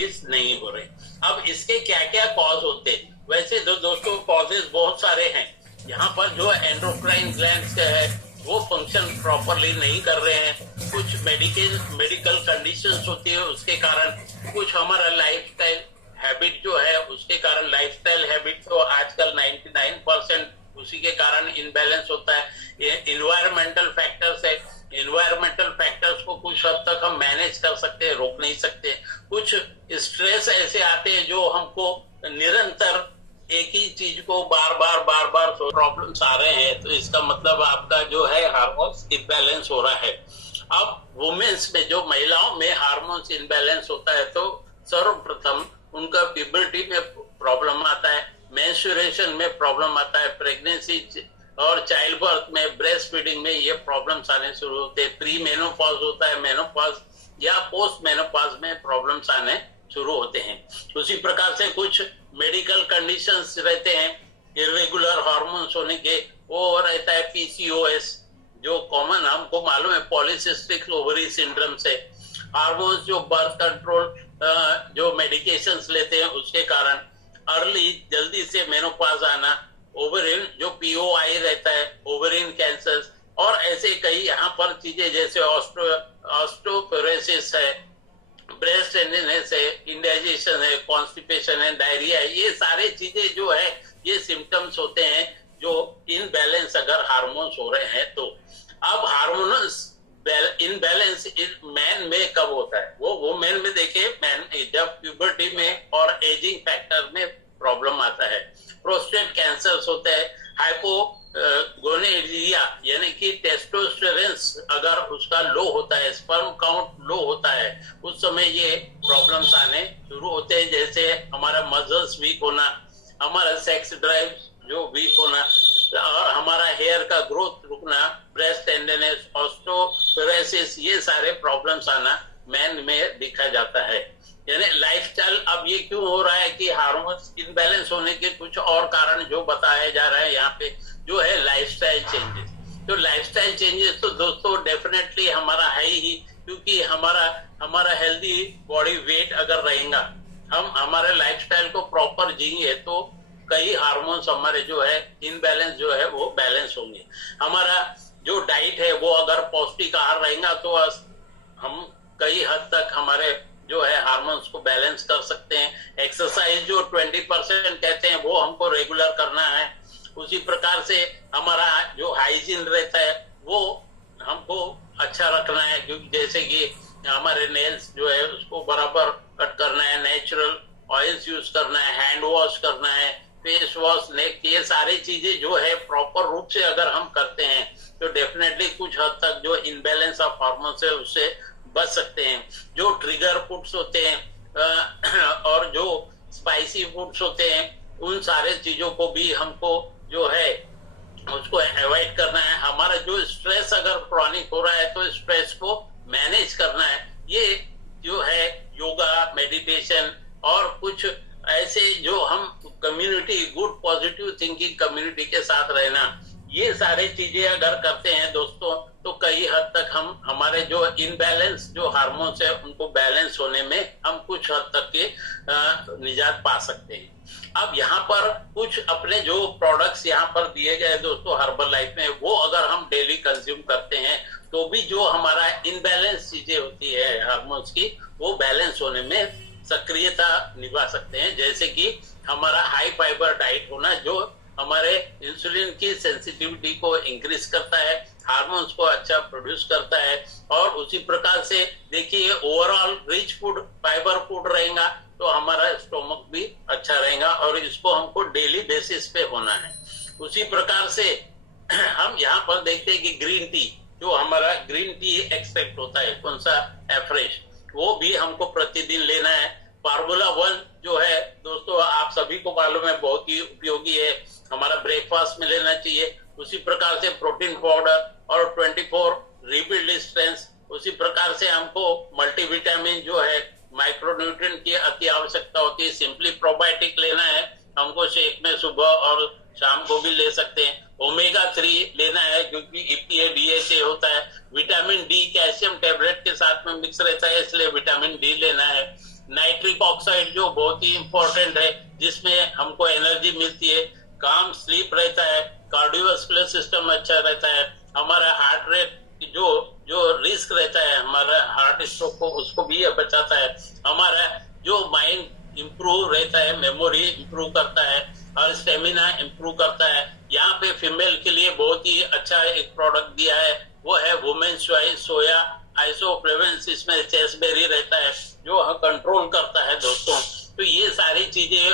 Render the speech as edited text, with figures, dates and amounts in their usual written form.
Release नहीं हो रहे। अब इसके क्या क्या कॉज होते हैं? वैसे तो दोस्तों कॉजेज बहुत सारे हैं। यहाँ पर जो एंडोक्राइन ग्लैंड्स है वो फंक्शन प्रॉपरली नहीं कर रहे हैं। कुछ मेडिकल कंडीशंस होती है उसके कारण, कुछ हमारा लाइफस्टाइल हैबिट जो है उसके कारण, लाइफस्टाइल हैबिट तो आजकल 99% उसी के कारण इनबैलेंस होता है। इन्वायरमेंटल फैक्टर्स है, इन्वायरमेंटल फैक्टर्स को कुछ हद तक हम मैनेज कर सकते हैं, रोक नहीं सकते। कुछ स्ट्रेस ऐसे आते हैं जो हमको निरंतर एक ही चीज को बार बार प्रॉब्लम्स आ रहे हैं, तो इसका मतलब आपका जो है हार्मोन्स इम्बैलेंस हो रहा है। अब वुमेन्स में, जो महिलाओं में हार्मोन्स इम्बैलेंस होता है तो सर्वप्रथम उनका प्यूबर्टी में प्रॉब्लम आता है, मेंस्ट्रुएशन में प्रॉब्लम आता है, प्रेगनेंसी और चाइल्ड बर्थ में, ब्रेस्ट फीडिंग में ये प्रॉब्लम्स आने शुरू होते हैं। प्री मेनोपॉज होता है, मेनोपॉज या पोस्ट मेनोपॉज में प्रॉब्लम्स आने शुरू होते हैं। उसी प्रकार से कुछ मेडिकल कंडीशंस रहते हैं इरेगुलर हार्मोन्स होने के, वो रहता है पीसीओएस, जो कॉमन हमको मालूम है, पॉलीसिस्टिक ओवरी सिंड्रोम से। हार्मोन्स जो बर्थ कंट्रोल जो मेडिकेशंस लेते हैं उसके कारण अर्ली जल्दी से मेनोपॉज आना, ओवरिन जो पीओआई रहता है, ओवरिन कैंसर और ऐसे कई यहाँ पर चीजें जैसे ऑस्टियोपोरोसिस है, ब्रेस्ट टेंडरनेस है, इंडाइजेशन है, कॉन्स्टिपेशन है, डायरिया है, ये सारे चीजें जो है ये सिम्टम्स होते हैं जो इनबैलेंस अगर हार्मोन्स हो रहे हैं तो। अब हार्मोन्स इनबैलेंस मैन में कब होता है? वो मैन में देखिए, मैन जब प्यूबर्टी में और एजिंग फैक्टर में प्रॉब्लम आता है, प्रोस्टेट कैंसर होता है, हाइपोगोनेरिया यानी कि टेस्टोस्टेरोन अगर उसका लो होता है, स्पर्म काउंट लो होता है, उस समय ये प्रॉब्लम्स आने शुरू होते हैं, जैसे हमारा मसल्स वीक होना, हमारा सेक्स ड्राइव जो वीक होना और हमारा हेयर का ग्रोथ रुकना, ब्रेस्ट टेंडरनेस, ऑस्टियोपोरोसिस, ये सारे प्रॉब्लम्स आना मैन में देखा जाता है। यानी लाइफस्टाइल, अब ये क्यों हो रहा है कि हार्मोन्स इनबैलेंस होने के कुछ और कारण जो बताया जा रहा है यहाँ पे जो है लाइफस्टाइल चेंजेस। तो लाइफस्टाइल चेंजेस तो दोस्तों डेफिनेटली हमारा है ही, क्योंकि हमारा हेल्दी बॉडी वेट अगर रहेगा, हम हमारे लाइफस्टाइल को प्रॉपर जिएंगे तो कई हार्मोन्स हमारे जो है इनबैलेंस जो है वो बैलेंस होंगे। हमारा जो डाइट है वो अगर पौष्टिक आहार रहेगा तो हम कई हद तक हमारे जो है हार्मोन्स को बैलेंस कर सकते हैं। एक्सरसाइज जो 20% कहते हैं वो हमको रेगुलर करना है। उसी प्रकार से हमारा जो हाइजीन रहता है वो हमको अच्छा रखना है, क्योंकि जैसे कि हमारे नेल्स जो है उसको बराबर कट करना है, नेचुरल ऑयल्स यूज करना है, हैंड वॉश करना है, फेस वॉश, नेक, ये सारी चीजें जो है प्रॉपर रूप से अगर हम करते हैं तो डेफिनेटली कुछ हद तक जो इनबैलेंस ऑफ हार्मोन्स है उससे बच सकते हैं। जो ट्रिगर फूड्स होते हैं और जो स्पाइसी फूड्स होते हैं, उन सारे चीजों को भी हमको जो है उसको अवॉइड करना है। हमारा जो स्ट्रेस अगर क्रॉनिक हो रहा है तो स्ट्रेस को मैनेज करना है। ये जो है योगा, मेडिटेशन और कुछ ऐसे जो हम community, good positive thinking community के साथ रहना, ये सारे चीजें अगर करते हैं दोस्तों तो कई हद तक हम हमारे जो इनबैलेंस जो हार्मोन्स है उनको बैलेंस होने में हम कुछ हद तक के निजात पा सकते हैं। अब यहाँ पर कुछ अपने जो प्रोडक्ट्स यहाँ पर दिए गए दोस्तों हर्बल लाइफ में, वो अगर हम डेली कंज्यूम करते हैं तो भी जो हमारा इनबैलेंस चीजें होती है हार्मोन्स की, वो बैलेंस होने में सक्रियता निभा सकते हैं। जैसे कि हमारा हाई फाइबर डाइट होना जो हमारे इंसुलिन की सेंसिटिविटी को इंक्रीज करता है, हार्मोन्स को अच्छा प्रोड्यूस करता है, और उसी प्रकार से देखिए overall rich food, fibre food रहेगा तो हमारा स्टोमक भी अच्छा रहेगा, और इसको हमको डेली बेसिस पे होना है। उसी प्रकार से हम यहाँ पर देखते हैं कि ग्रीन टी, जो हमारा ग्रीन टी एक्सट्रैक्ट होता है, कौन सा एफ्रेश, वो भी हमको प्रतिदिन लेना है। फार्मूला 1 जो है दोस्तों आप सभी को मालूम है बहुत ही उपयोगी है, हमारा ब्रेकफास्ट में लेना चाहिए। उसी प्रकार से प्रोटीन पाउडर और 24 रिबिल्ड स्ट्रेंथ, उसी प्रकार से हमको मल्टीविटामिन जो है माइक्रोन्यूट्रिएंट की अति आवश्यकता होती है, सिंपली प्रोबायोटिक लेना है हमको शेक में, सुबह और शाम को भी ले सकते हैं। ओमेगा 3 लेना है क्योंकि EPA DHA होता है। विटामिन डी कैल्शियम टेबलेट के साथ में मिक्स रहता है, इसलिए विटामिन डी लेना है। नाइट्रिक ऑक्साइड जो बहुत ही इंपॉर्टेंट है, जिसमें हमको एनर्जी मिलती है, काम स्लीप रहता है, कार्डियोवास्कुलर सिस्टम अच्छा रहता है, हमारा हार्ट रेट जो जो रिस्क रहता है हमारा हार्ट स्ट्रोक को, उसको भी ये बचाता है, हमारा जो माइंड इंप्रूव रहता है, मेमोरी इंप्रूव करता है और स्टेमिना इंप्रूव करता है। यहाँ पे फीमेल के लिए बहुत ही अच्छा एक प्रोडक्ट दिया है, वो है वुमेन्स चॉइस सोया आइसोफ्लेविन, इसमें चेसबेरी रहता है जो कंट्रोल करता है दोस्तों। तो ये सारी चीजें